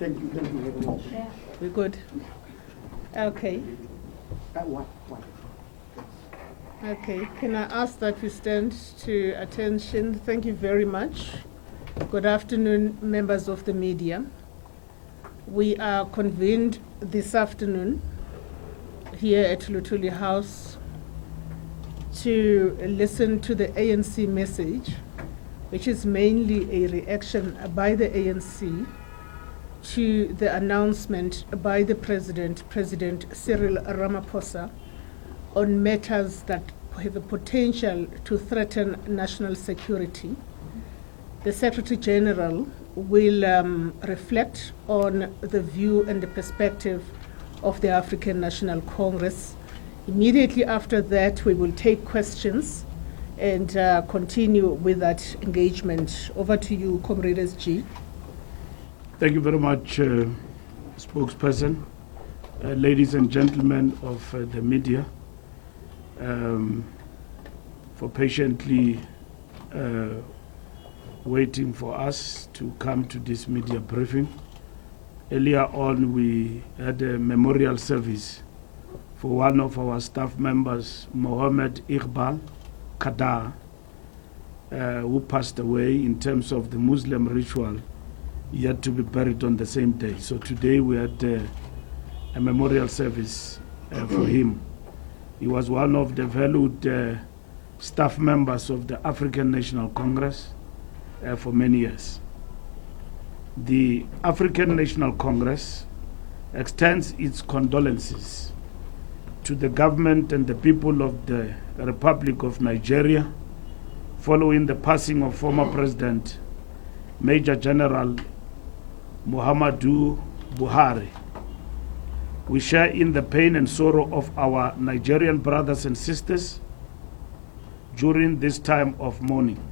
Thank you very much. Yeah. We're good. Okay. What? Okay. Can I ask that we stand to attention? Thank you very much. Good afternoon, members of the media. We are convened this afternoon here at Lutuli House to listen to the ANC message, which is mainly a reaction by the ANC to the announcement by the President Cyril Ramaphosa, on matters that have the potential to threaten national security. The Secretary General will reflect on the view and the perspective of the African National Congress. Immediately after that, we will take questions and continue with that engagement. Over to you, Comrade SG. Thank you very much, spokesperson. Ladies and gentlemen of the media, for patiently waiting for us to come to this media briefing. Earlier on, we had a memorial service for one of our staff members, Mohammed Iqbal Kadar, who passed away in terms of the Muslim ritual. He had to be buried on the same day. So today we had a memorial service for him. He was one of the valued staff members of the African National Congress for many years. The African National Congress extends its condolences to the government and the people of the Republic of Nigeria following the passing of former President Major General Muhammadu Buhari. We share in the pain and sorrow of our Nigerian brothers and sisters during this time of mourning.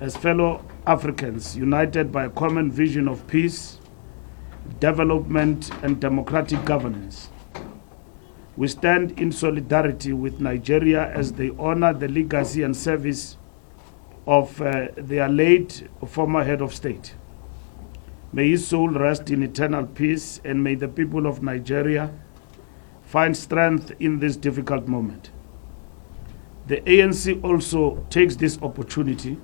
As fellow Africans united by a common vision of peace, development, and democratic governance, we stand in solidarity with Nigeria as they honor the legacy and service of their late former head of state. May his soul rest in eternal peace, and may the people of Nigeria find strength in this difficult moment. The ANC also takes this opportunity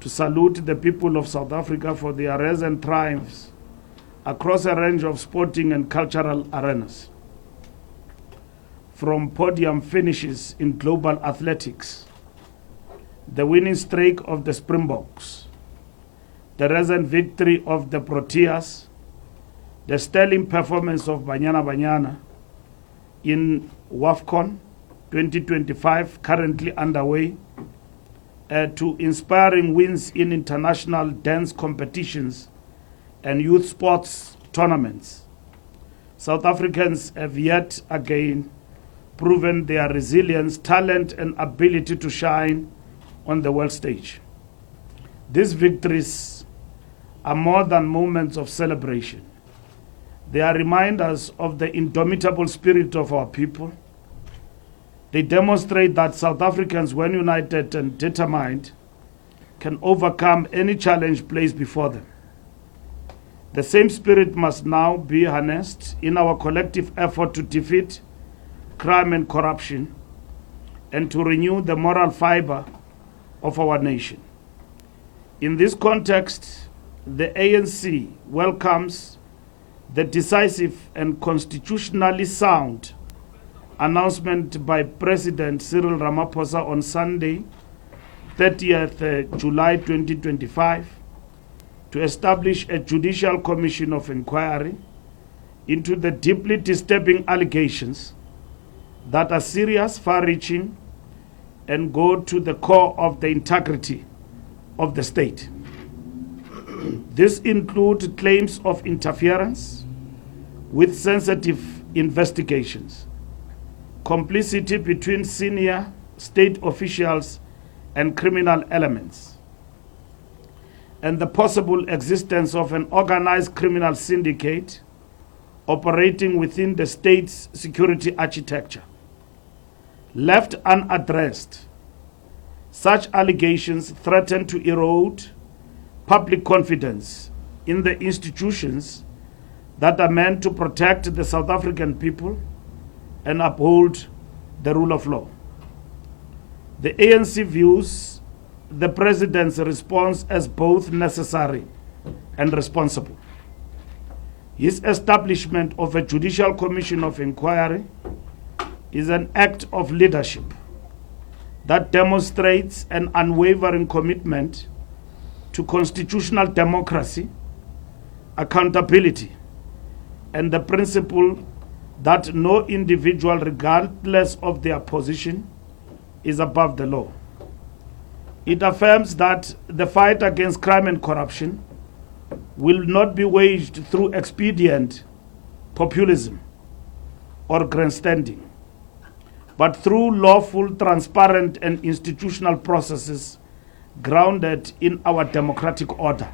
to salute the people of South Africa for their recent triumphs across a range of sporting and cultural arenas. From podium finishes in global athletics, the winning streak of the Springboks, the recent victory of the Proteas, the sterling performance of Banyana Banyana in WAFCON 2025, currently underway, to inspiring wins in international dance competitions and youth sports tournaments. South Africans have yet again proven their resilience, talent, and ability to shine on the world stage. These victories are more than moments of celebration. They are reminders of the indomitable spirit of our people. They demonstrate that South Africans, when united and determined, can overcome any challenge placed before them. The same spirit must now be harnessed in our collective effort to defeat crime and corruption and to renew the moral fiber of our nation. In this context, the ANC welcomes the decisive and constitutionally sound announcement by President Cyril Ramaphosa on Sunday, 30th July 2025, to establish a judicial commission of inquiry into the deeply disturbing allegations that are serious, far-reaching, and go to the core of the integrity of the state. This includes claims of interference with sensitive investigations, complicity between senior state officials and criminal elements, and the possible existence of an organized criminal syndicate operating within the state's security architecture. Left unaddressed, such allegations threaten to erode public confidence in the institutions that are meant to protect the South African people and uphold the rule of law. The ANC views the President's response as both necessary and responsible. His establishment of a Judicial Commission of Inquiry is an act of leadership that demonstrates an unwavering commitment to constitutional democracy, accountability, and the principle that no individual, regardless of their position, is above the law. It affirms that the fight against crime and corruption will not be waged through expedient populism or grandstanding, but through lawful, transparent, and institutional processes grounded in our democratic order.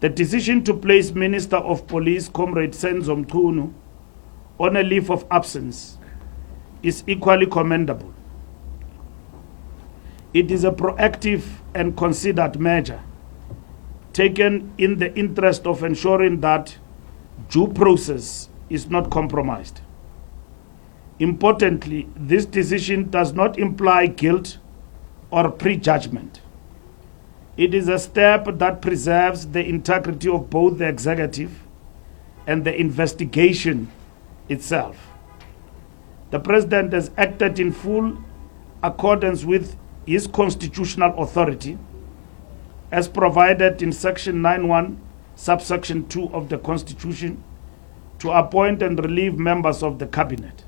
The decision to place Minister of Police, Comrade Senzo Mchunu, on a leave of absence is equally commendable. It is a proactive and considered measure taken in the interest of ensuring that due process is not compromised. Importantly, this decision does not imply guilt or prejudgment. It is a step that preserves the integrity of both the executive and the investigation itself. The President has acted in full accordance with his constitutional authority as provided in Section 91, subsection 2 of the Constitution, to appoint and relieve members of the Cabinet.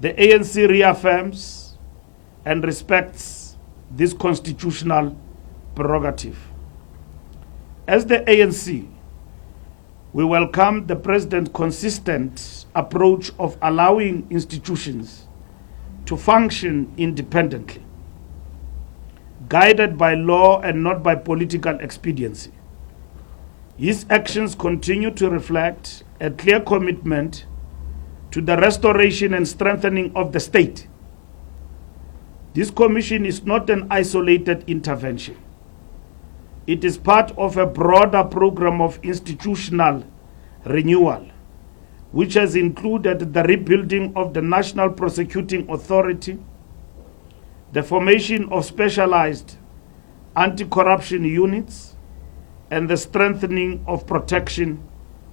The ANC reaffirms and respects this constitutional prerogative. As the ANC, we welcome the President's consistent approach of allowing institutions to function independently, guided by law and not by political expediency. His actions continue to reflect a clear commitment to the restoration and strengthening of the state. This commission is not an isolated intervention. It is part of a broader program of institutional renewal, which has included the rebuilding of the National Prosecuting Authority, the formation of specialized anti-corruption units, and the strengthening of protection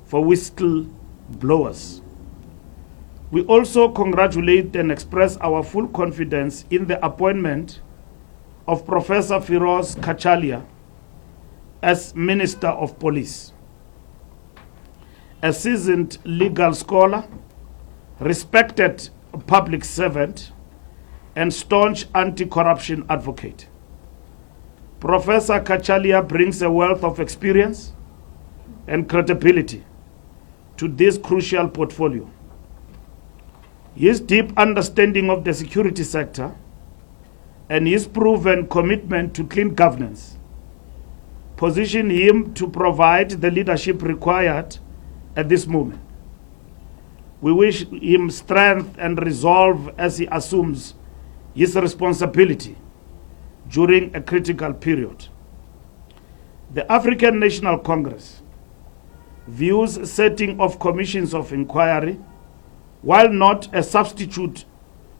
for whistleblowers. We also congratulate and express our full confidence in the appointment of Professor Firoz Kachalia as Minister of Police. A seasoned legal scholar, respected public servant, and staunch anti-corruption advocate. Professor Kachalia brings a wealth of experience and credibility to this crucial portfolio. His deep understanding of the security sector and his proven commitment to clean governance position him to provide the leadership required at this moment. We wish him strength and resolve as he assumes his responsibility during a critical period. The African National Congress views setting of commissions of inquiry, while not a substitute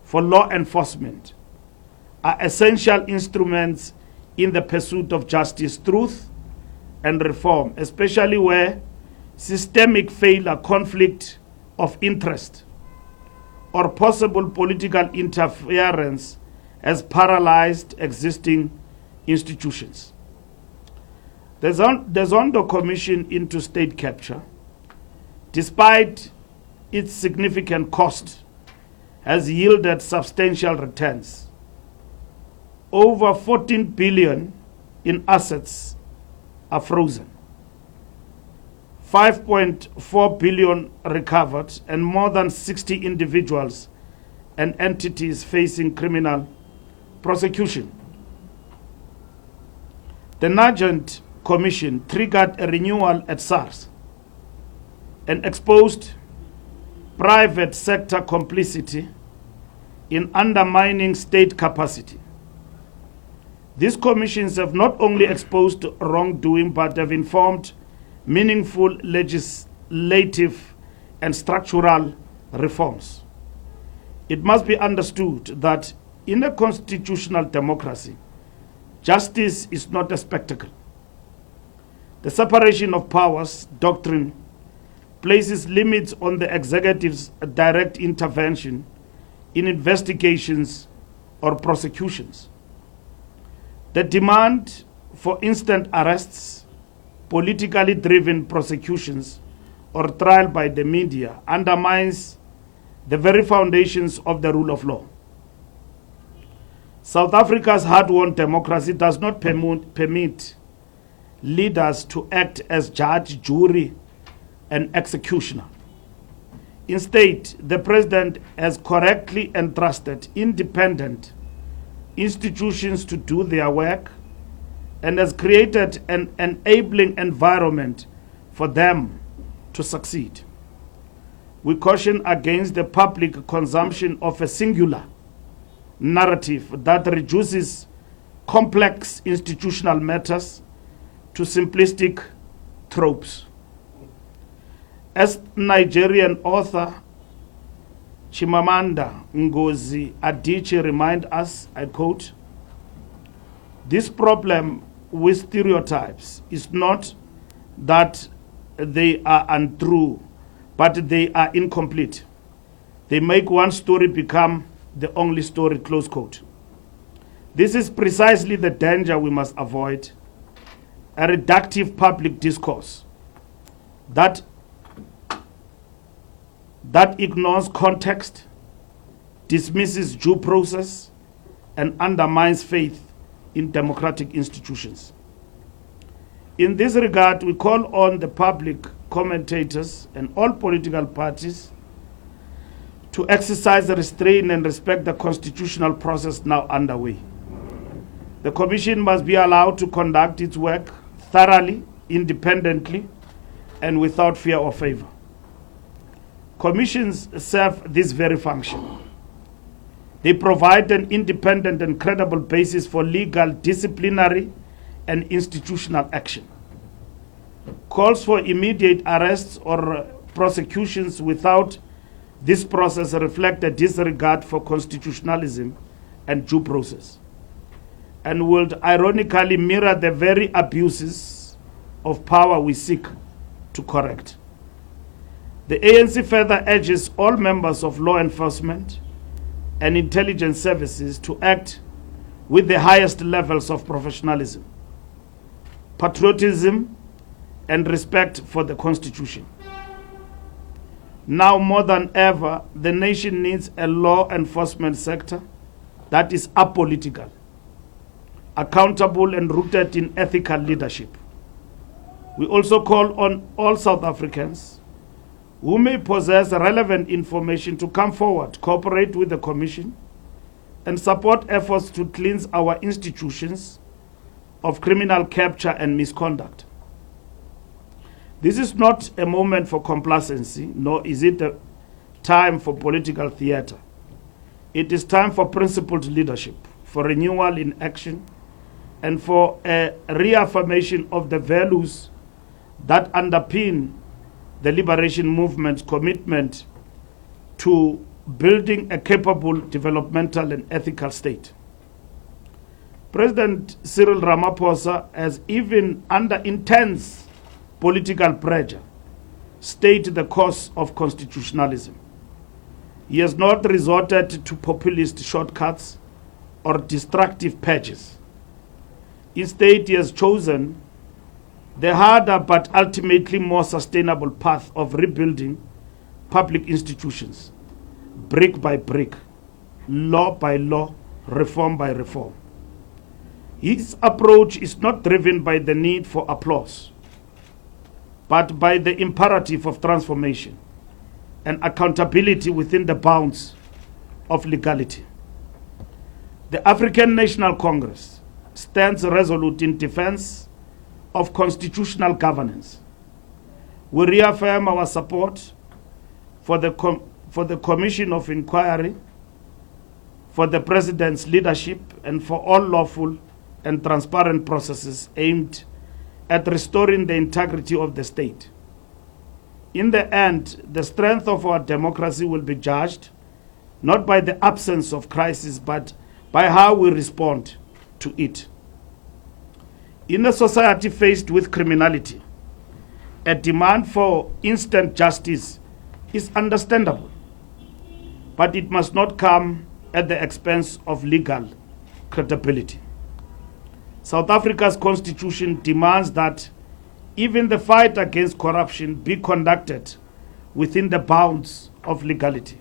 for law enforcement, are essential instruments in the pursuit of justice, truth, and reform, especially where systemic failure, conflict of interest, or possible political interference has paralyzed existing institutions. The Zondo Commission into state capture, despite its significant cost, has yielded substantial returns. Over 14 billion in assets are frozen, 5.4 billion recovered, and more than 60 individuals and entities facing criminal prosecution. The Nugent Commission triggered a renewal at SARS and exposed private sector complicity in undermining state capacity. These commissions have not only exposed wrongdoing but have informed meaningful legislative and structural reforms. It must be understood that in a constitutional democracy, justice is not a spectacle. The separation of powers doctrine places limits on the executive's direct intervention in investigations or prosecutions. The demand for instant arrests, politically driven prosecutions, or trial by the media undermines the very foundations of the rule of law. South Africa's hard-won democracy does not permit leaders to act as judge, jury, and executioner. Instead, the president has correctly entrusted independent institutions to do their work and has created an enabling environment for them to succeed. We caution against the public consumption of a singular narrative that reduces complex institutional matters to simplistic tropes. As Nigerian author Chimamanda Ngozi Adichie reminds us, I quote, "This problem with stereotypes is not that they are untrue, but they are incomplete. They make one story become the only story," close quote. This is precisely the danger we must avoid, a reductive public discourse that ignores context, dismisses due process, and undermines faith in democratic institutions. In this regard, we call on the public, commentators, and all political parties to exercise restraint and respect the constitutional process now underway. The Commission must be allowed to conduct its work thoroughly, independently, and without fear or favor. Commissions serve this very function. They provide an independent and credible basis for legal, disciplinary, and institutional action. Calls for immediate arrests or prosecutions without this process reflect a disregard for constitutionalism and due process, and would ironically mirror the very abuses of power we seek to correct. The ANC further urges all members of law enforcement and intelligence services to act with the highest levels of professionalism, patriotism, and respect for the Constitution. Now more than ever, the nation needs a law enforcement sector that is apolitical, accountable, and rooted in ethical leadership. We also call on all South Africans who may possess relevant information to come forward, cooperate with the Commission, and support efforts to cleanse our institutions of criminal capture and misconduct. This is not a moment for complacency, nor is it a time for political theater. It is time for principled leadership, for renewal in action, and for a reaffirmation of the values that underpin the liberation movement's commitment to building a capable, developmental, and ethical state. President Cyril Ramaphosa has, even under intense political pressure, stayed the course of constitutionalism. He has not resorted to populist shortcuts or destructive patches. Instead, he has chosen the harder but ultimately more sustainable path of rebuilding public institutions, brick by brick, law by law, reform by reform. His approach is not driven by the need for applause, but by the imperative of transformation and accountability within the bounds of legality. The African National Congress stands resolute in defense of constitutional governance. We reaffirm our support for the Commission of Inquiry, for the President's leadership, and for all lawful and transparent processes aimed at restoring the integrity of the state. In the end, the strength of our democracy will be judged not by the absence of crisis, but by how we respond to it. In a society faced with criminality, a demand for instant justice is understandable, but it must not come at the expense of legal credibility. South Africa's constitution demands that even the fight against corruption be conducted within the bounds of legality,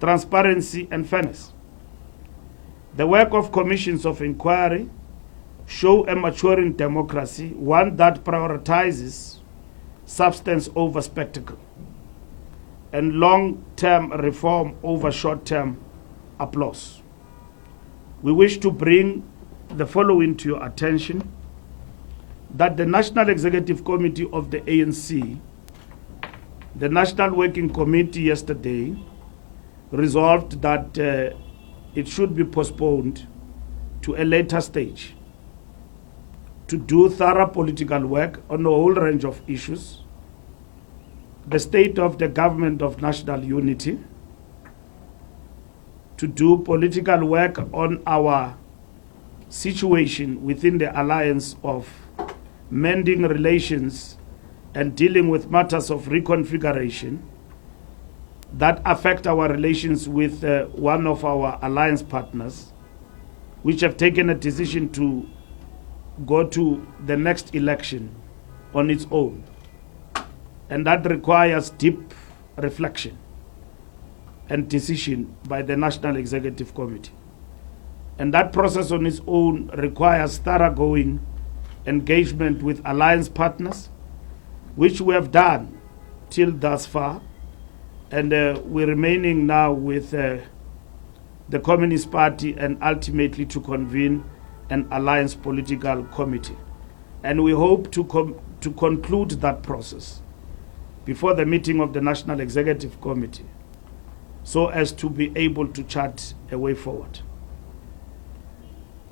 transparency, and fairness. The work of commissions of inquiry show a maturing democracy, one that prioritizes substance over spectacle, and long-term reform over short-term applause. We wish to bring the following to your attention: that the National Executive Committee of the ANC, the National Working Committee yesterday, resolved that it should be postponed to a later stage to do thorough political work on a whole range of issues: the state of the government of national unity, to do political work on our situation within the alliance of mending relations and dealing with matters of reconfiguration that affect our relations with one of our alliance partners, which have taken a decision to go to the next election on its own. And that requires deep reflection and decision by the National Executive Committee. And that process on its own requires thoroughgoing engagement with alliance partners, which we have done till thus far. And we're remaining now with the Communist Party and ultimately to convene an alliance political committee. And we hope to conclude that process before the meeting of the National Executive Committee, so as to be able to chart a way forward.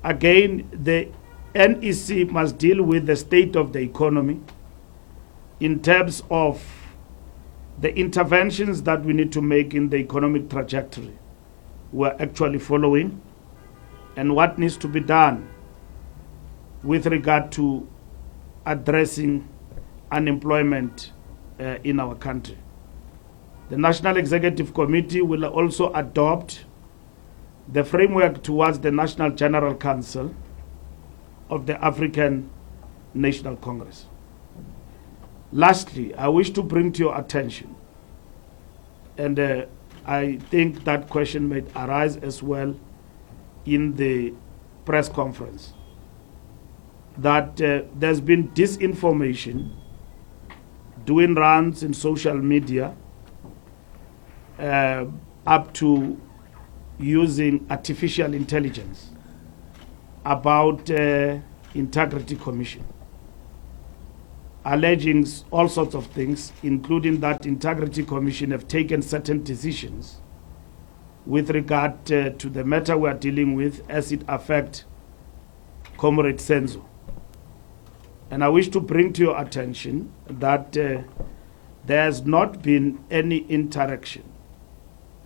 Again, the NEC must deal with the state of the economy in terms of the interventions that we need to make in the economic trajectory we're actually following, and what needs to be done with regard to addressing unemployment in our country. The National Executive Committee will also adopt the framework towards the National General Council of the African National Congress. Lastly, I wish to bring to your attention, and I think that question may arise as well in the press conference, that there's been disinformation doing rounds in social media up to using artificial intelligence about Integrity Commission, alleging all sorts of things, including that Integrity Commission have taken certain decisions with regard to the matter we are dealing with as it affects Comrade Senzo. And I wish to bring to your attention that there has not been any interaction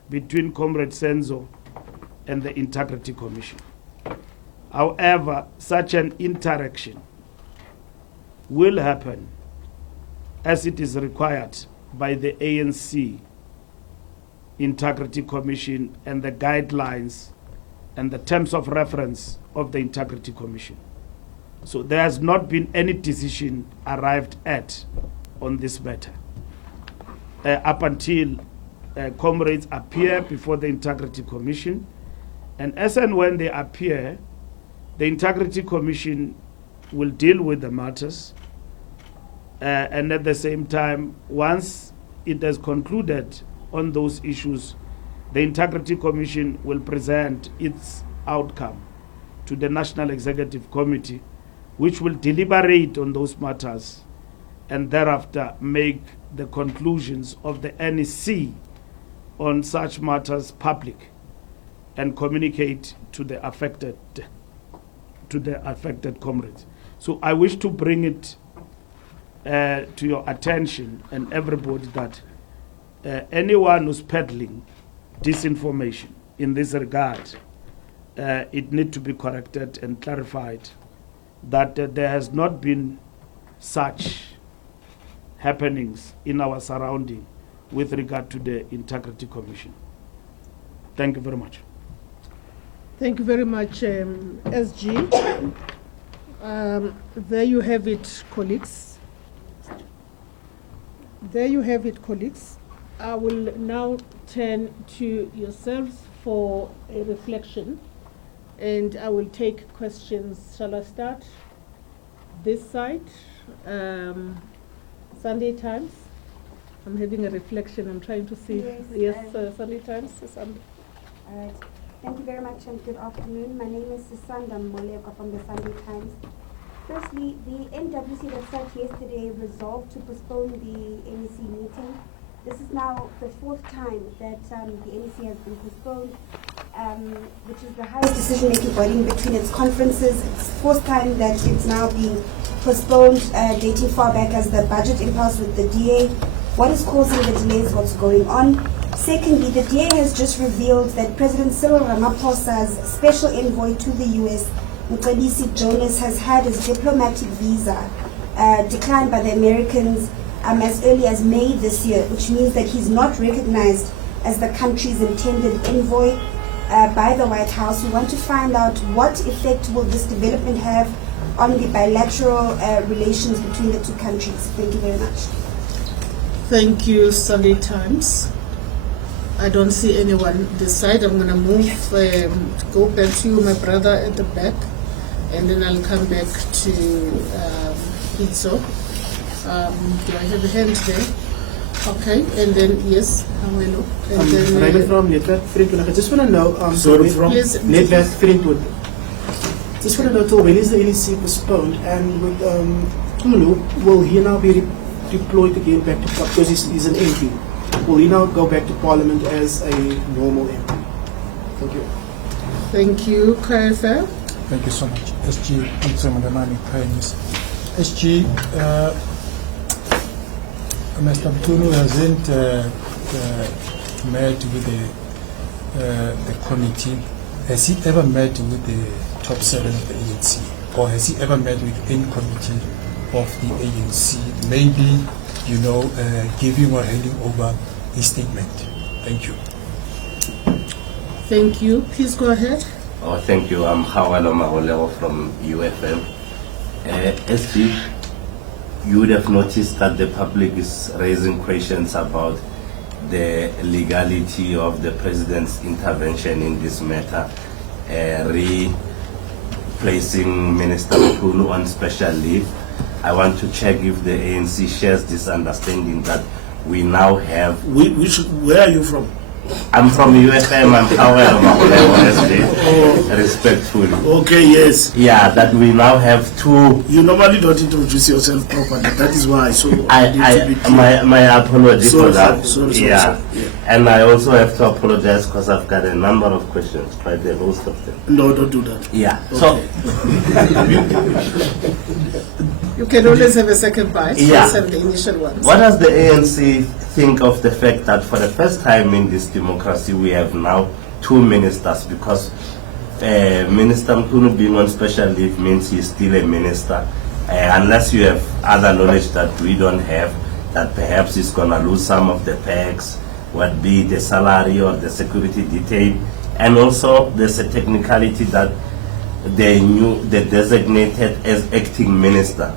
between Comrade Senzo and the Integrity Commission. However, such an interaction will happen as it is required by the ANC Integrity Commission and the guidelines and the terms of reference of the Integrity Commission. So there has not been any decision arrived at on this matter up until comrades appear before the Integrity Commission, and as and when they appear, the Integrity Commission will deal with the matters, and at the same time, once it has concluded on those issues, the Integrity Commission will present its outcome to the National Executive Committee, which will deliberate on those matters and thereafter make the conclusions of the NEC on such matters public and communicate to the affected to the affected comrades. So I wish to bring it to your attention and everybody that anyone who's peddling disinformation in this regard, it needs to be corrected and clarified that there has not been such happenings in our surrounding with regard to the Integrity Commission. Thank you very much. Thank you very much, SG. There you have it, colleagues. There you have it, colleagues. I will now turn to yourselves for a reflection, and I will take questions. Shall I start this side? Sunday Times. I'm having a reflection. I'm trying to see. Yes, Sunday Times. All right. Thank you very much and good afternoon. My name is Sisanda Moleka from the Sunday Times. Firstly, the NWC that sat yesterday resolved to postpone the NEC meeting. This is now the fourth time that the NEC has been postponed, which is the highest decision-making body in between its conferences. It's the fourth time that it's now being postponed, dating far back as the budget impasse with the DA. What is causing the delays? What's going on? Secondly, the DA has just revealed that President Cyril Ramaphosa's special envoy to the US, Mcebisi Jonas, has had his diplomatic visa declined by the Americans as early as May this year, which means that he's not recognized as the country's intended envoy by the White House. We want to find out what effect will this development have on the bilateral relations between the two countries. Thank you very much. Thank you, Sunday Times. I don't see anyone this side. I'm going to move, go back to you, my brother at the back, and then I'll come back to Itzo. Do I have a hand there? Okay, and then, yes, Hawelo. And then Raymond from Netwerk Vriendwoord. I just want to know, Sorry, from Netwerk Vriendwoord. Just want to know, till when is the NEC postponed, and with Mchunu, will he now be deployed again back to, because he's an MP, will he now go back to Parliament as a normal MP? Thank you. Thank you, Kaifa. Thank you so much. SG, Newzroom Times. SG, Mr. Mchunu hasn't met with the committee. Has he ever met with the top 7 of the ANC? Or has he ever met with any committee of the ANC? Maybe, giving or handing over his statement. Thank you. Thank you. Please go ahead. Oh, thank you. I'm Hawalo Maholeo from UFM. SG, you would have noticed that the public is raising questions about the legality of the president's intervention in this matter, replacing Minister Mchunu on special leave. I want to check if the ANC shares this understanding that we now have... Where are you from? I'm from UFM, I'm Hawalo Maholeo, respectfully. Okay, yes. Yeah, that we now have two... You normally don't introduce yourself properly. That is why. So my apology for that. Sorry. And I also have to apologize because I've got a number of questions, quite a host of them. No, don't do that. Yeah. Okay. You can always have a second bite. Yeah. Let's have the initial ones. What does the ANC think of the fact that for the first time in this democracy we have now 2 ministers, because Minister Mchunu being on special leave means he's still a minister, unless you have other knowledge that we don't have, that perhaps he's going to lose some of the perks, what be the salary or the security detail. And also there's a technicality that the designated as acting minister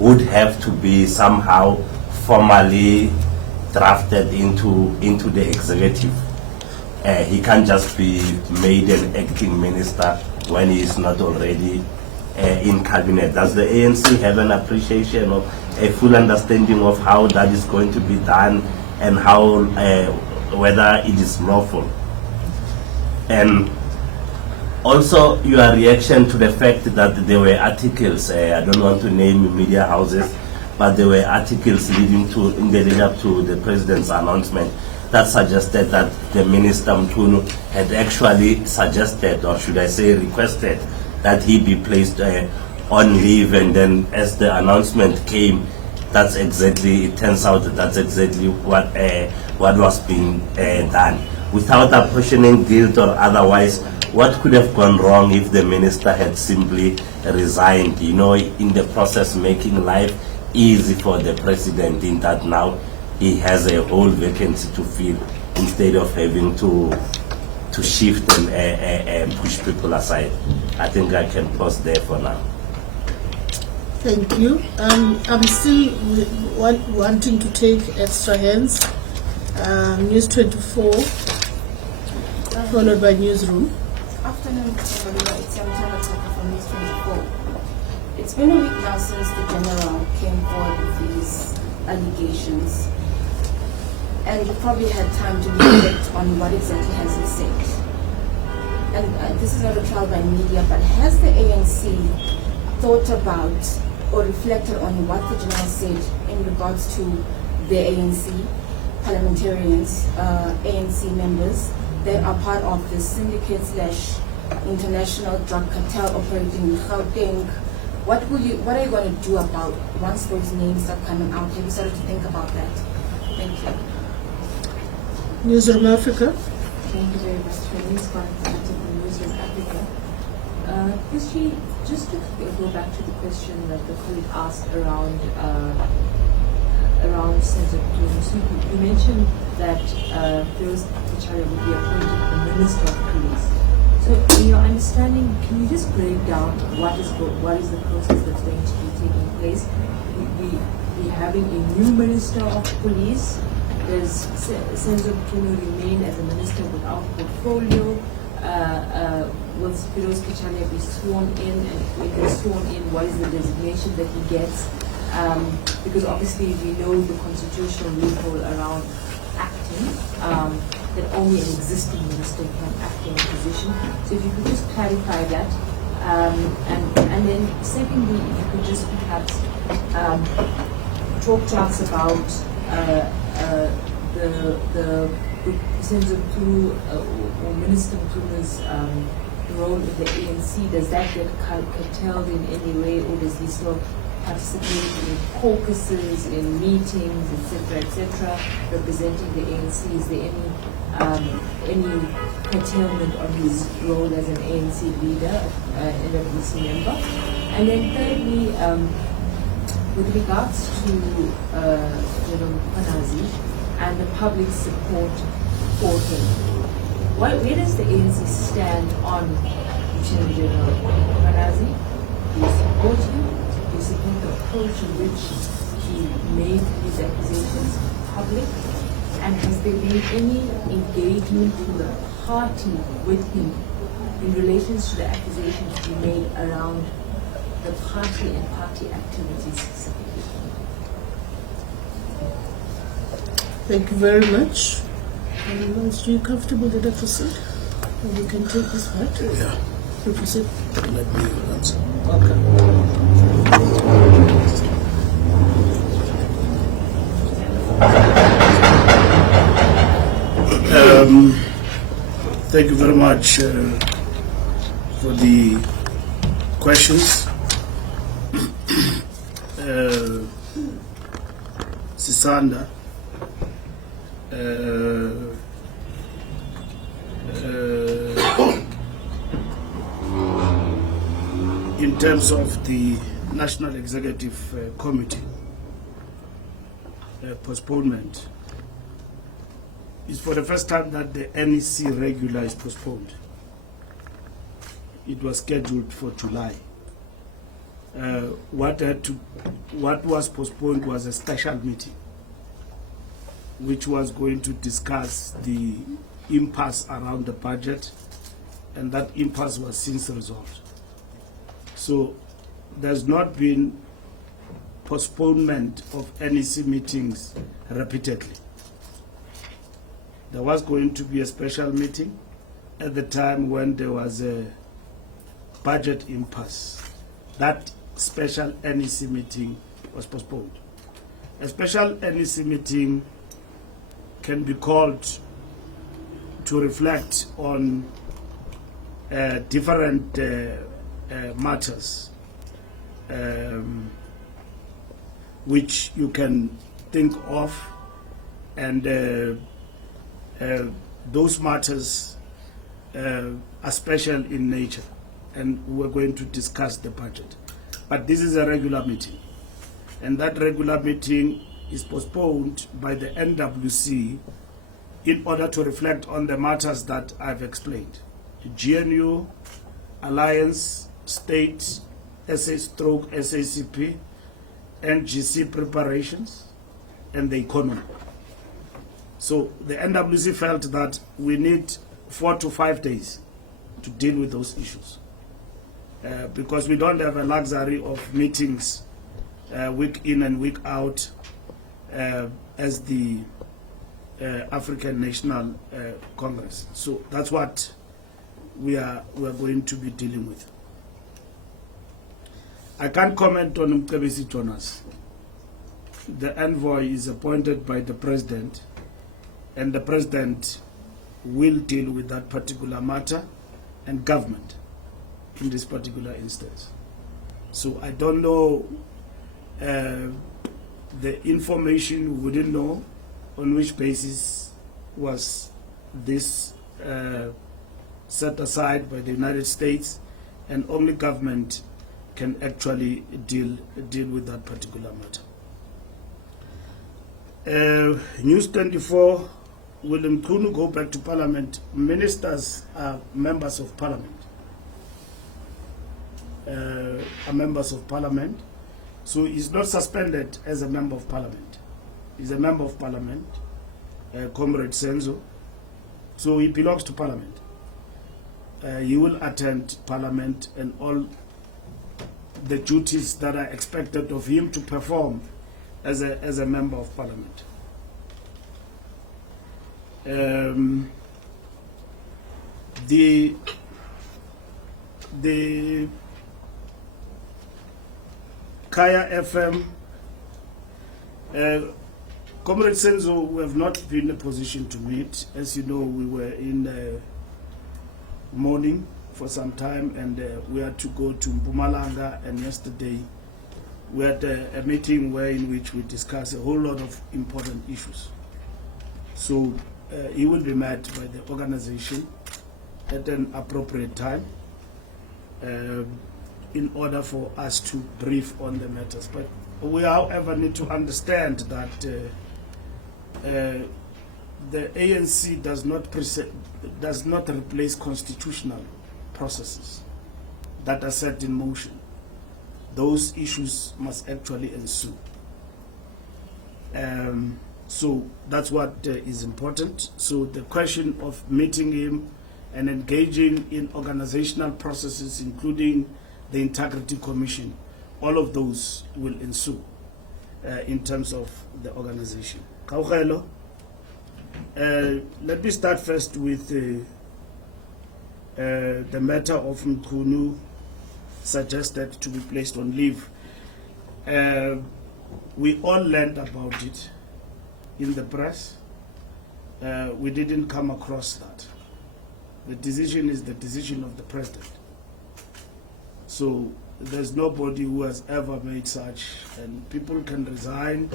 would have to be somehow formally drafted into the executive. He can't just be made an acting minister when he is not already in cabinet. Does the ANC have an appreciation of a full understanding of how that is going to be done and how whether it is lawful? And also your reaction to the fact that there were articles, I don't want to name media houses, but there were articles in the lead up to the president's announcement that suggested that the Minister Mchunu had actually suggested, or should I say requested, that he be placed on leave, and then as the announcement came, it turns out that's exactly what was being done. Without apportioning guilt or otherwise, what could have gone wrong if the minister had simply resigned, you know, in the process making life easy for the president, in that now he has a whole vacancy to fill instead of having to shift and push people aside. I think I can pause there for now. Thank you. I'm still wanting to take extra hands. News 24, followed by Newsroom. Afternoon, Mr. Mbalula. It's Yamtaka from News 24. It's been a week now since the General came forward with these allegations, and you probably had time to reflect on what exactly has he said. And this is not a trial by media, but has the ANC thought about or reflected on what the General said in regards to the ANC parliamentarians, ANC members that are part of the syndicate / international drug cartel operating in Gauteng? What are you going to do about once those names are coming out? Have you started to think about that? Thank you. Newzroom Afrika. Thank you very much. My name is from Newzroom Afrika. Christy, just to go back to the question that the colleague asked around Senzo Mchunu. So you mentioned that Firoz Kachara would be appointed the Minister of Police. So in your understanding, can you just break down what is the process that's going to be taking place? We having a new Minister of Police. Does Senzo Mchunu remain as a minister without portfolio? Will Firoz Kachara be sworn in? And when he's sworn in, what is the designation that he gets? Because obviously we know the constitutional loophole around acting, that only an existing minister can act in a position. So if you could just clarify that. And then secondly, if you could just perhaps talk to us about the Senzo Mchunu or Minister Mchunu's role in the ANC. Does that get curtailed in any way, or does he still participate in caucuses, in meetings, etc., representing the ANC? Is there any curtailment on his role as an ANC leader, NWC member? And then thirdly, with regards to General Mkhwanazi and the public support for him, where does the ANC stand on Lieutenant General Mkhwanazi? Do you support him? Do you support the approach in which he made his accusations public? And has there been any engagement from the party with him in relation to the accusations he made around the party and party activities specifically? Thank you very much. Are you comfortable that I proceed? And you can take this part? Yeah. You proceed. Let me answer. Thank you very much for the questions. Sisanda, in terms of the National Executive Committee postponement, it's for the first time that the NEC regular is postponed. It was scheduled for July. What was postponed was a special meeting, which was going to discuss the impasse around the budget, and that impasse was since resolved. So there's not been postponement of NEC meetings repeatedly. There was going to be a special meeting at the time when there was a budget impasse. That special NEC meeting was postponed. A special NEC meeting can be called to reflect on different matters which you can think of, and those matters are special in nature, and we're going to discuss the budget. But this is a regular meeting, and that regular meeting is postponed by the NWC in order to reflect on the matters that I've explained: GNU, Alliance, State, SA/SACP, NGC preparations, and the economy. So the NWC felt that we need 4 to 5 days to deal with those issues, because we don't have a luxury of meetings week in and week out as the African National Congress. So that's what we are going to be dealing with. I can't comment on Mcebisi Jonas. The envoy is appointed by the president, and the president will deal with that particular matter, and government in this particular instance. So I don't know the information. We wouldn't know on which basis was this set aside by the United States, and only government can actually deal with that particular matter. News 24, will Mchunu go back to Parliament? Ministers are members of Parliament. Are members of Parliament. So he's not suspended as a member of Parliament. He's a member of Parliament, Comrade Senzo. So he belongs to Parliament. He will attend Parliament and all the duties that are expected of him to perform as a member of Parliament. The Kaya FM, Comrade Senzo, we have not been in a position to meet. As you know, we were in mourning for some time, and we had to go to Mpumalanga, and yesterday we had a meeting in which we discussed a whole lot of important issues. So he will be met by the organization at an appropriate time in order for us to brief on the matters. But we, however, need to understand that the ANC does not replace constitutional processes that are set in motion. Those issues must actually ensue. So that's what is important. So the question of meeting him and engaging in organizational processes, including the Integrity Commission, all of those will ensue in terms of the organization. Kaugelo, let me start first with the matter of Mchunu suggested to be placed on leave. We all learned about it in the press. We didn't come across that. The decision is the decision of the president. So there's nobody who has ever made such, and people can resign,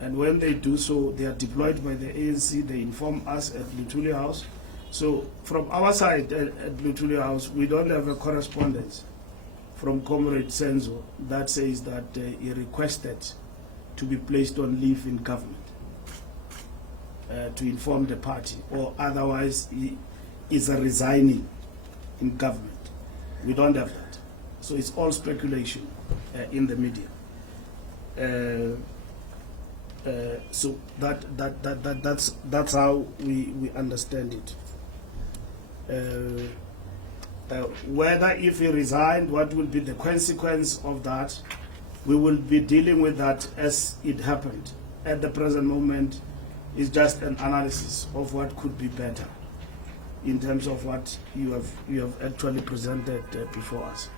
and when they do so, they are deployed by the ANC. They inform us at Luthuli House. So from our side at Luthuli House, we don't have a correspondence from Comrade Senzo that says that he requested to be placed on leave in government to inform the party, or otherwise he is resigning in government. We don't have that. So it's all speculation in the media. So that's how we understand it. Whether if he resigned, what will be the consequence of that, we will be dealing with that as it happened. At the present moment, it's just an analysis of what could be better in terms of what you have actually presented before us.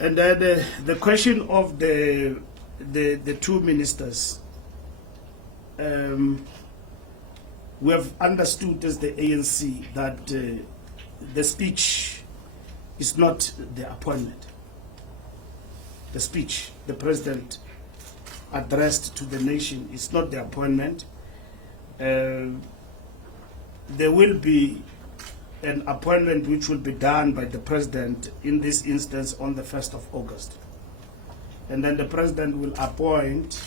And then the question of the two ministers, we have understood as the ANC that the speech is not the appointment. The speech the president addressed to the nation is not the appointment. There will be an appointment which will be done by the president in this instance on the 1st of August. And then the president will appoint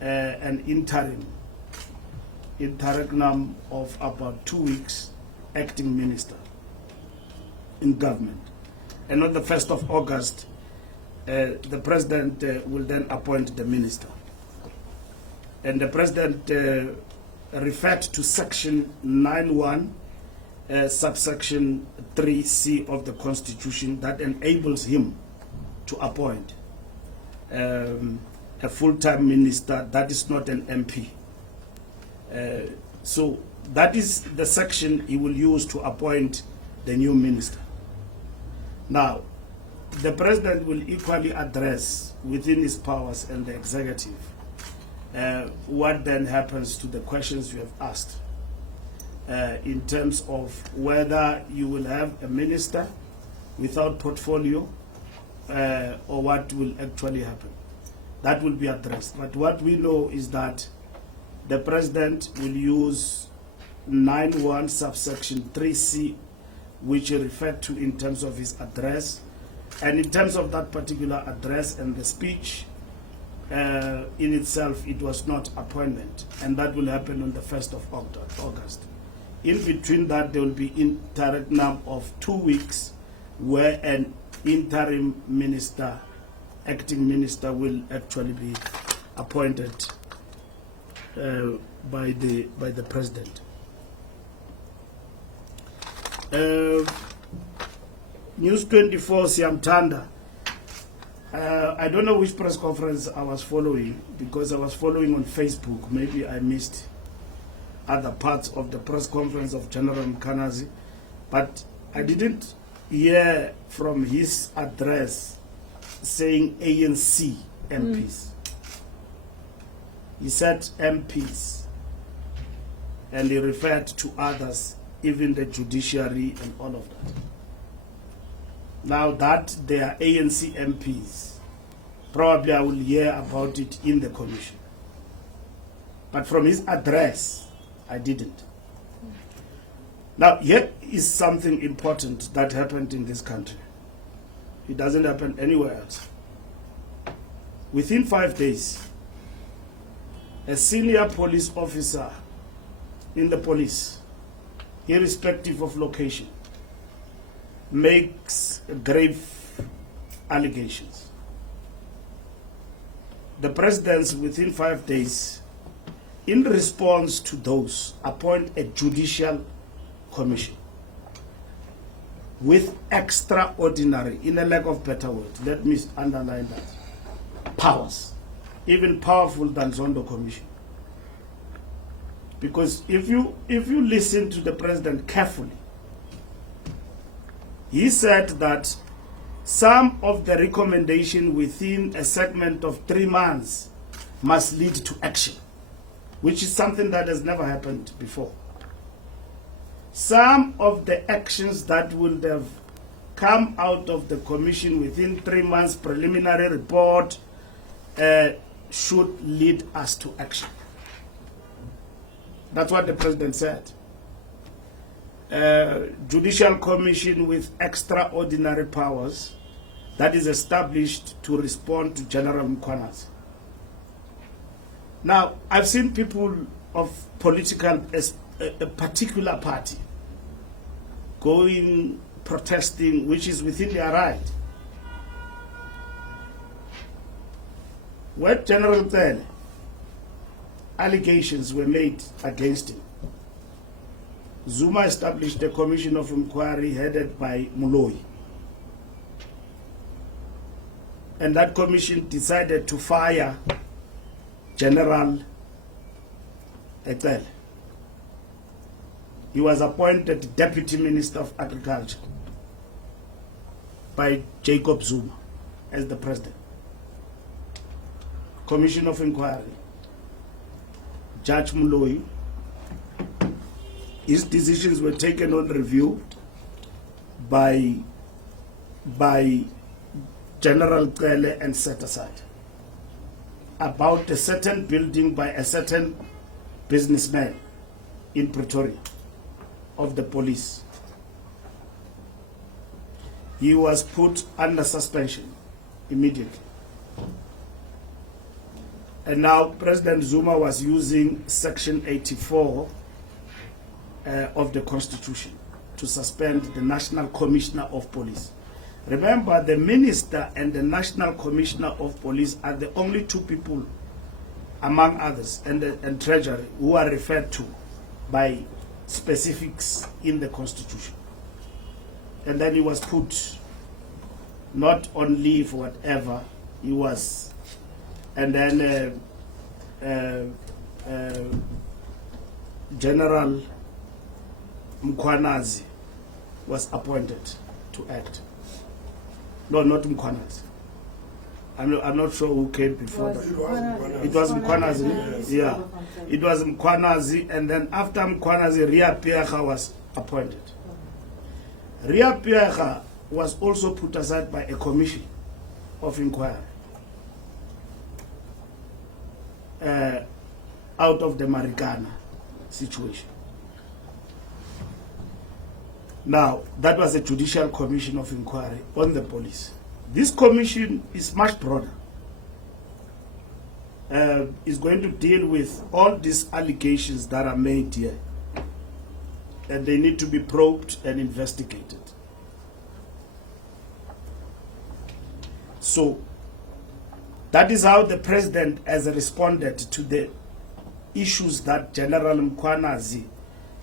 an interim of about 2 weeks acting minister in government. And on the 1st of August, the president will then appoint the minister. And the president referred to section 9(1), subsection 3C of the Constitution that enables him to appoint a full-time minister that is not an MP. So that is the section he will use to appoint the new minister. Now, the president will equally address within his powers and the executive what then happens to the questions you have asked in terms of whether you will have a minister without portfolio or what will actually happen. That will be addressed. But what we know is that the president will use 9(1) subsection 3C, which he referred to in terms of his address. And in terms of that particular address and the speech, in itself, it was not appointment. And that will happen on the 1st of August. In between that, there will be interim of 2 weeks where an interim minister, acting minister, will actually be appointed by the president. News 24, Siamtanda. I don't know which press conference I was following, because I was following on Facebook. Maybe I missed other parts of the press conference of General Mkhwanazi, but I didn't hear from his address saying ANC MPs. He said MPs, and he referred to others, even the judiciary and all of that. Now that they are ANC MPs, probably I will hear about it in the commission. But from his address, I didn't. Now, here is something important that happened in this country. It doesn't happen anywhere else. Within 5 days, a senior police officer in the police, irrespective of location, makes grave allegations. The president, within 5 days, in response to those, appoint a judicial commission with extraordinary, in a lack of better word, let me underline that, powers, even powerful than Zondo Commission. Because if you listen to the president carefully, he said that some of the recommendation within a segment of 3 months must lead to action, which is something that has never happened before. Some of the actions that would have come out of the commission within 3 months preliminary report should lead us to action. That's what the president said. Judicial commission with extraordinary powers that is established to respond to General Mkhwanazi. Now, I've seen people of political, a particular party, going, protesting, which is within their right. When General Mkhwanazi, allegations were made against him, Zuma established a commission of inquiry headed by Moloi. And that commission decided to fire General Etel. He was appointed Deputy Minister of Agriculture by Jacob Zuma as the president. Commission of Inquiry. Judge Moloi, his decisions were taken on review by by General Cele and set aside about a certain building by a certain businessman in Pretoria of the police. He was put under suspension immediately. And now President Zuma was using Section 84 of the Constitution to suspend the National Commissioner of Police. Remember, the Minister and the National Commissioner of Police are the only two people, among others, and Treasury, who are referred to by specifics in the Constitution. And then he was put not on leave, whatever, he was, and then General Mkhwanazi was appointed to act. No, not Mkhwanazi. I'm not sure who came before that. It was Mkhwanazi. Yeah. It was Mkhwanazi, and then after Mkhwanazi, Ria Piaga was appointed. Ria Piaga was also put aside by a commission of inquiry out of the Marikana situation. Now, that was a judicial commission of inquiry on the police. This commission is much broader. It's going to deal with all these allegations that are made here, and they need to be probed and investigated. So, that is how the president has responded to the issues that General Mkhwanazi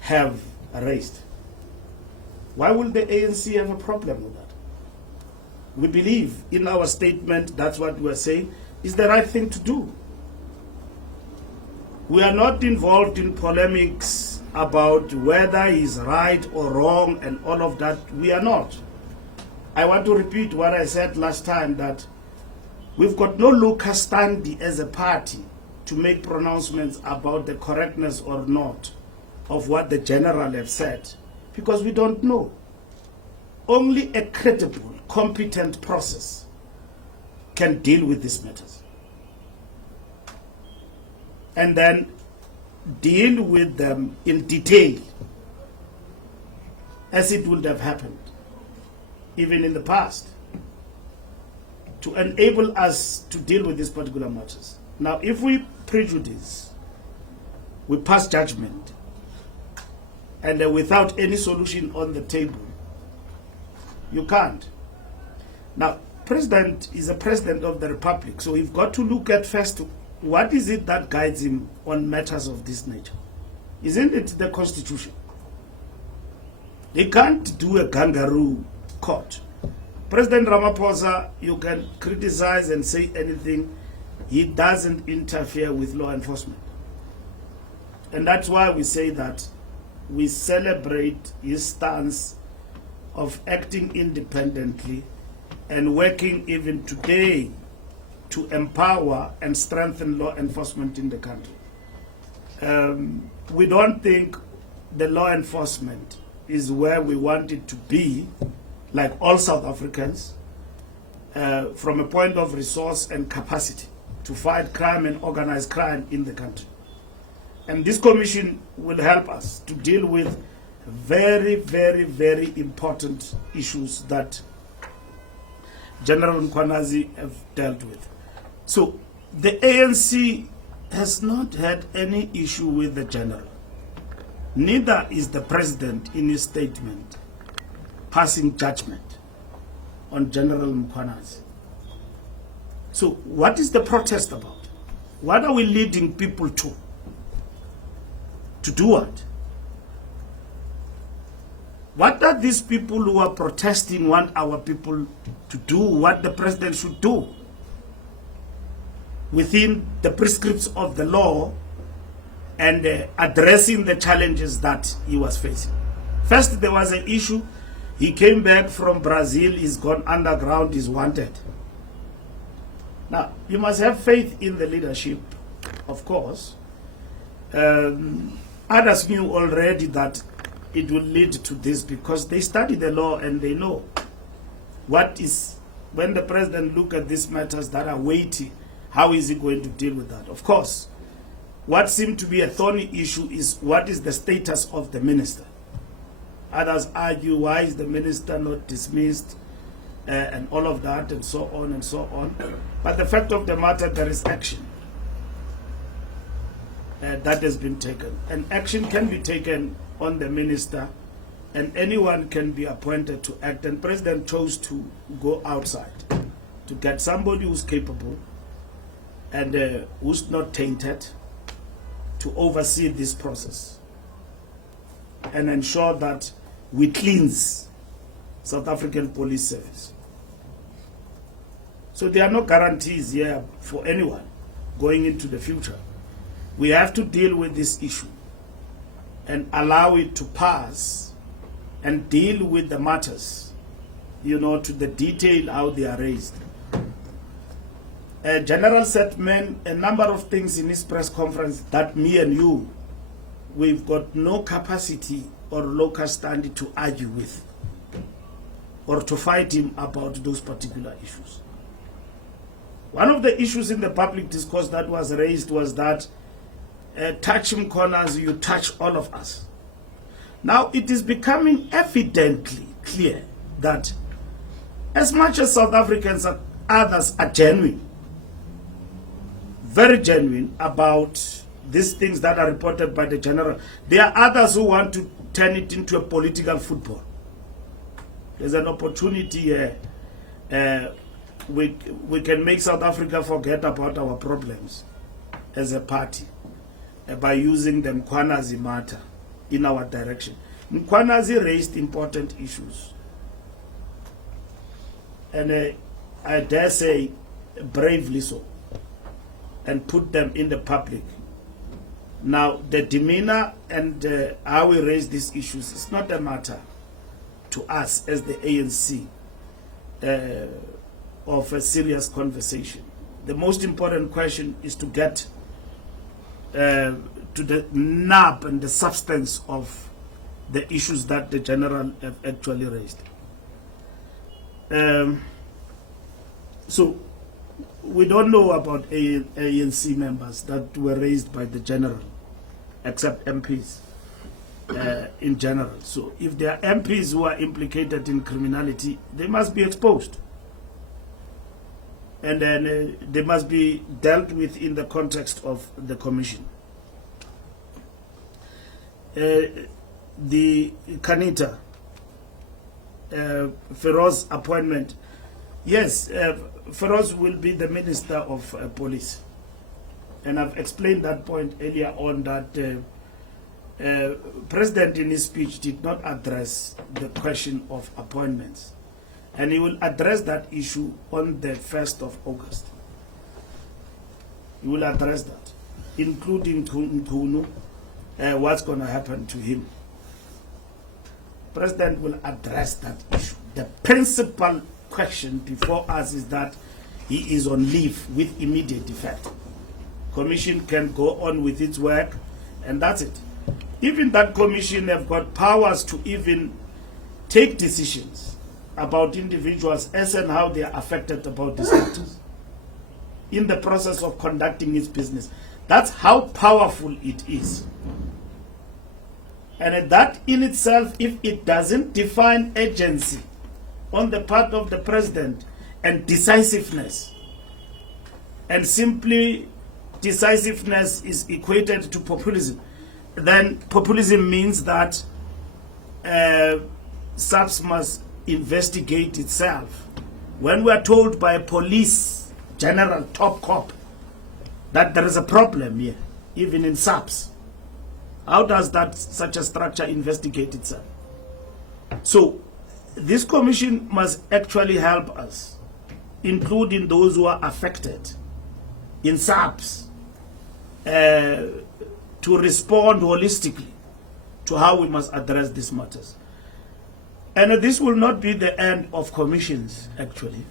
have raised. Why will the ANC have a problem with that? We believe in our statement, that's what we're saying, is the right thing to do. We are not involved in polemics about whether he's right or wrong and all of that. We are not. I want to repeat what I said last time, that we've got no locus standi as a party to make pronouncements about the correctness or not of what the general have said, because we don't know. Only a credible, competent process can deal with these matters, and then deal with them in detail, as it would have happened even in the past, to enable us to deal with these particular matters. Now, if we prejudice, we pass judgment, and without any solution on the table, you can't. Now, President is a president of the Republic, so we've got to look at first, what is it that guides him on matters of this nature? Isn't it the Constitution? He can't do a kangaroo court. President Ramaphosa, you can criticize and say anything, he doesn't interfere with law enforcement. And that's why we say that we celebrate his stance of acting independently and working even today to empower and strengthen law enforcement in the country. We don't think the law enforcement is where we want it to be, like all South Africans, from a point of resource and capacity to fight crime and organized crime in the country. And this commission will help us to deal with very, very, very important issues that General Mkhwanazi have dealt with. So the ANC has not had any issue with the general. Neither is the president in his statement passing judgment on General Mkhwanazi. So what is the protest about? What are we leading people to? To do what? What are these people who are protesting want our people to do? What the president should do within the prescripts of the law and addressing the challenges that he was facing. First, there was an issue. He came back from Brazil, he's gone underground, he's wanted. Now, you must have faith in the leadership, of course. Others knew already that it will lead to this because they study the law and they know. when the president look at these matters that are weighty, how is he going to deal with that? Of course, what seemed to be a thorny issue is what is the status of the minister. Others argue, why is the minister not dismissed, and all of that, and so on and so on. But the fact of the matter, there is action that has been taken. And action can be taken on the minister, and anyone can be appointed to act. And President chose to go outside to get somebody who's capable and who's not tainted to oversee this process and ensure that we cleanse South African Police Service. So there are no guarantees here for anyone going into the future. We have to deal with this issue and allow it to pass and deal with the matters, to the detail how they are raised. General said a number of things in his press conference that me and you, we've got no capacity or local standing to argue with or to fight him about those particular issues. One of the issues in the public discourse that was raised was that touching corners, you touch all of us. Now it is becoming evidently clear that as much as South Africans and others are genuine, very genuine about these things that are reported by the general, there are others who want to turn it into a political football. There's an opportunity here. We can make South Africa forget about our problems as a party by using the Mkhwanazi matter in our direction. Mkhwanazi raised important issues, and I dare say bravely so, and put them in the public. Now, the demeanor and how we raise these issues is not a matter to us as the ANC of a serious conversation. The most important question is to get to the nub and the substance of the issues that the general have actually raised. So we don't know about ANC members that were raised by the general, except MPs in general. So if there are MPs who are implicated in criminality, they must be exposed. And then they must be dealt with in the context of the commission. The Kanita Feroz appointment, yes, Feroz will be the Minister of Police. And I've explained that point earlier on, that President in his speech did not address the question of appointments. And he will address that issue on the 1st of August. He will address that, including Mchunu, what's going to happen to him. President will address that issue. The principal question before us is that he is on leave with immediate effect. Commission can go on with its work, and that's it. Even that commission have got powers to even take decisions about individuals as and how they are affected about these matters in the process of conducting its business. That's how powerful it is. And that in itself, if it doesn't define agency on the part of the president and decisiveness, and simply decisiveness is equated to populism, then populism means that SAPS must investigate itself. When we are told by a police general, top cop, that there is a problem here, even in SAPS, how does that such a structure investigate itself? So this commission must actually help us, including those who are affected in SAPS, to respond holistically to how we must address these matters. And this will not be the end of commissions, actually,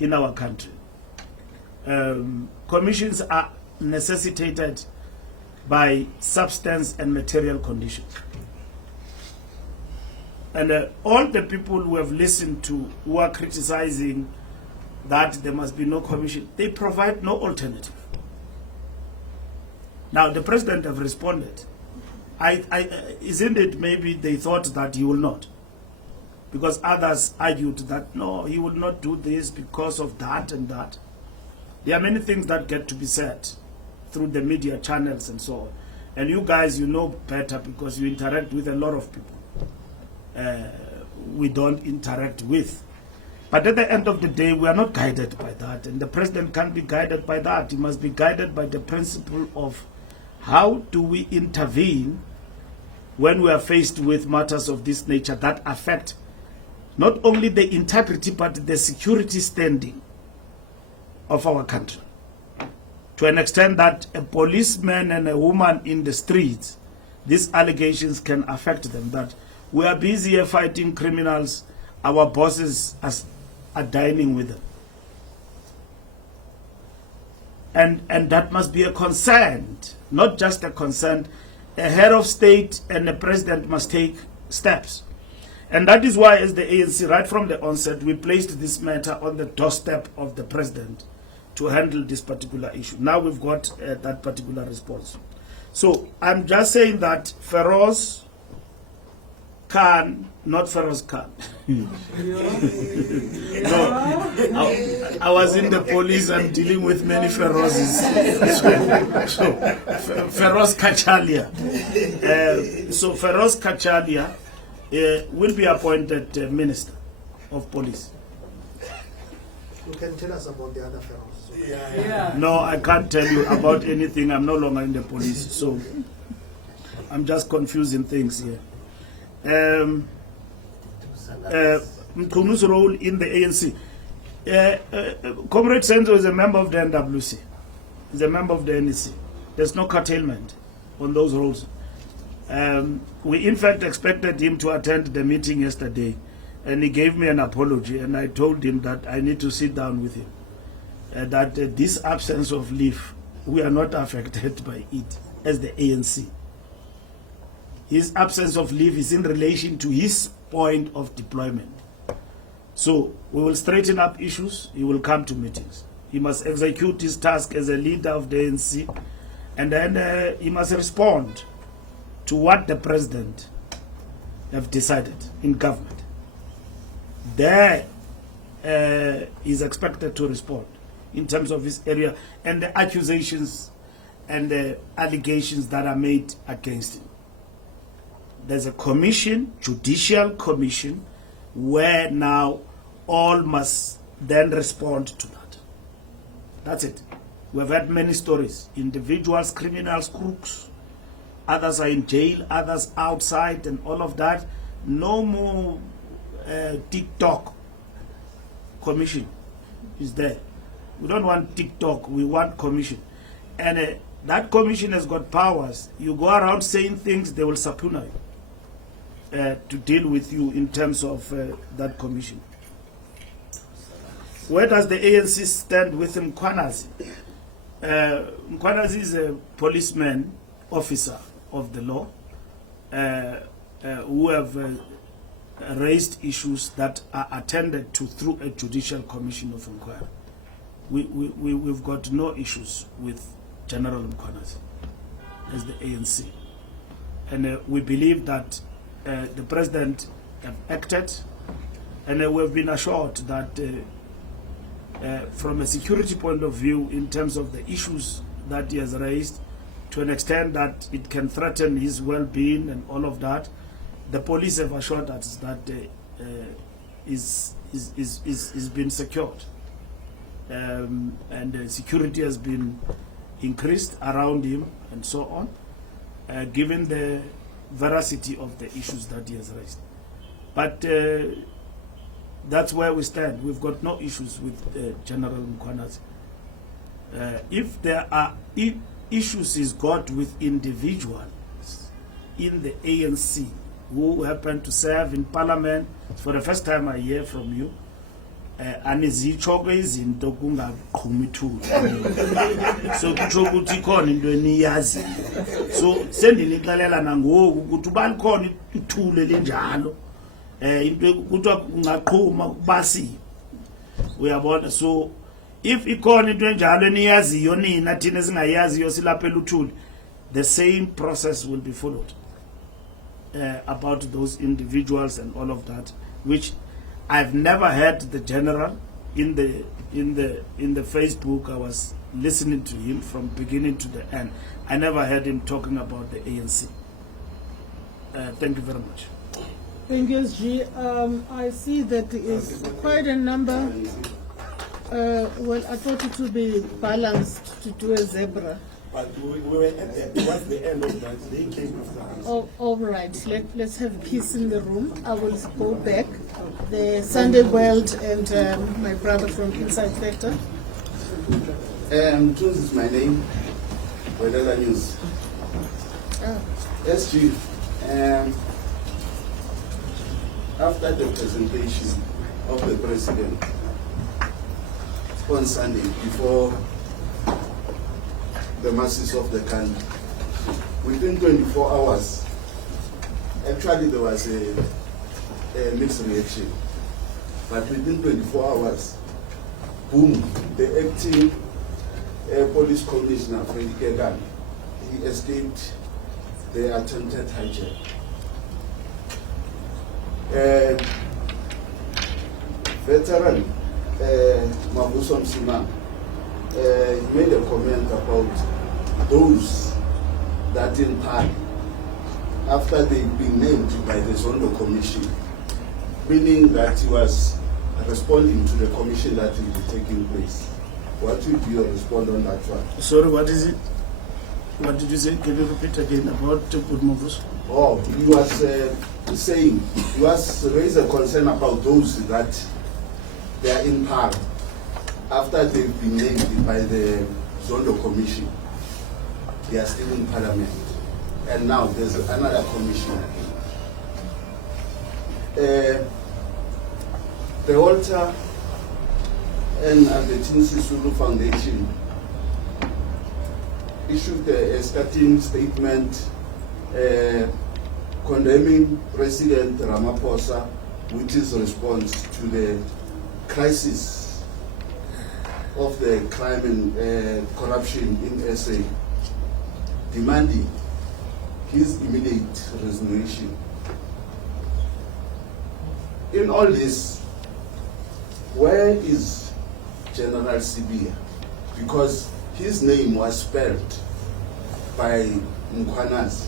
in our country. Commissions are necessitated by substance and material conditions. And all the people who have listened to, who are criticizing that there must be no commission, they provide no alternative. Now, the president have responded. Isn't it maybe they thought that he will not? Because others argued that, no, he will not do this because of that and that. There are many things that get to be said through the media channels and so on. And you guys, you know better because you interact with a lot of people we don't interact with. But at the end of the day, we are not guided by that. And the president can't be guided by that. He must be guided by the principle of how do we intervene when we are faced with matters of this nature that affect not only the integrity but the security standing of our country. To an extent that a policeman and a woman in the streets, these allegations can affect them, that we are busy here fighting criminals, our bosses are dining with them. And that must be a concern, not just a concern. A head of state and the president must take steps. And that is why, as the ANC, right from the onset, we placed this matter on the doorstep of the president to handle this particular issue. Now we've got that particular response. So I'm just saying that Feroz Khan, not Feroz Khan. No, I was in the police and dealing with many Ferozes. So Feroz Kachalia. So Feroz Kachalia will be appointed Minister of Police. You can tell us about the other Pharaohs. No, I can't tell you about anything. I'm no longer in the police, so I'm just confusing things here. Mchunu's role in the ANC. Comrade Senzo is a member of the NWC. He's a member of the NEC. There's no curtailment on those roles. We in fact expected him to attend the meeting yesterday, and he gave me an apology, and I told him that I need to sit down with him. That this absence of leave, we are not affected by it as the ANC. His absence of leave is in relation to his point of deployment. So we will straighten up issues. He will come to meetings. He must execute his task as a leader of the ANC, and then he must respond to what the president have decided in government. There is expected to respond in terms of his area and the accusations and the allegations that are made against him. There's a commission, judicial commission, where now all must then respond to that. That's it. We've had many stories. Individuals, criminals, crooks, others are in jail, others outside, and all of that. No more TikTok commission is there. We don't want TikTok, we want commission. And that commission has got powers. You go around saying things, they will subpoena you to deal with you in terms of that commission. Where does the ANC stand with Mkhwanazi? Mkhwanazi is a policeman, officer of the law, who have raised issues that are attended to through a judicial commission of inquiry. We've got no issues with General Mkhwanazi as the ANC. And we believe that the president have acted, and we've been assured that from a security point of view, in terms of the issues that he has raised, to an extent that it can threaten his well-being and all of that, the police have assured us that is been secured, and security has been increased around him and so on, given the veracity of the issues that he has raised. But that's where we stand. We've got no issues with General Mkhwanazi. If there are issues he's got with individuals in the ANC who happen to serve in parliament, for the first time I hear from you, anizitsho izinto kungaqhumi ithuli, so kutsho ukuthi ikhona into eniyazi. So sendinixelela nangoku ukuthi uba likhona ithule linjalo into kuthiwa ungaqhuma basi uyabona. So if ikhona into enjalo eniyaziyo nina thina singayaziyo silapha eluthuli, the same process will be followed about those individuals and all of that, which I've never heard the general in the Facebook. I was listening to him from beginning to the end. I never heard him talking about the ANC. Thank you very much. Thank you, SG. I see that there is quite a number. Well, I thought it would be balanced to do a zebra. But we were at towards the end of that. They came after us. Oh, all right. Let's have peace in the room. I will go back. The Sunday World and my brother from Inside Factor. Mchunu is my name. Weather News. SG. After the presentation of the president on Sunday before the masses of the country, within 24 hours, actually there was a mixed reaction. But within 24 hours, boom, the acting police commissioner, Fikile Mbalula, he escaped the attempted hijack. Veteran Newzroom Afrika he made a comment about those that in part, after they've been named by the Zondo Commission, meaning that he was responding to the commission that will be taking place. What will be your response on that one? Sorry, what is it? What did you say? Can you repeat again about good moves? Oh, he was saying, he was raised a concern about those that they are in power after they've been named by the Zondo Commission. They are still in Parliament. And now there's another commission. The Walter and Albertine Sisulu Foundation issued a starting statement condemning President Ramaphosa with his response to the crisis of the crime and corruption in SA, demanding his immediate resignation. In all this, where is General Sibia? Because his name was spelled by Mkhwanazi.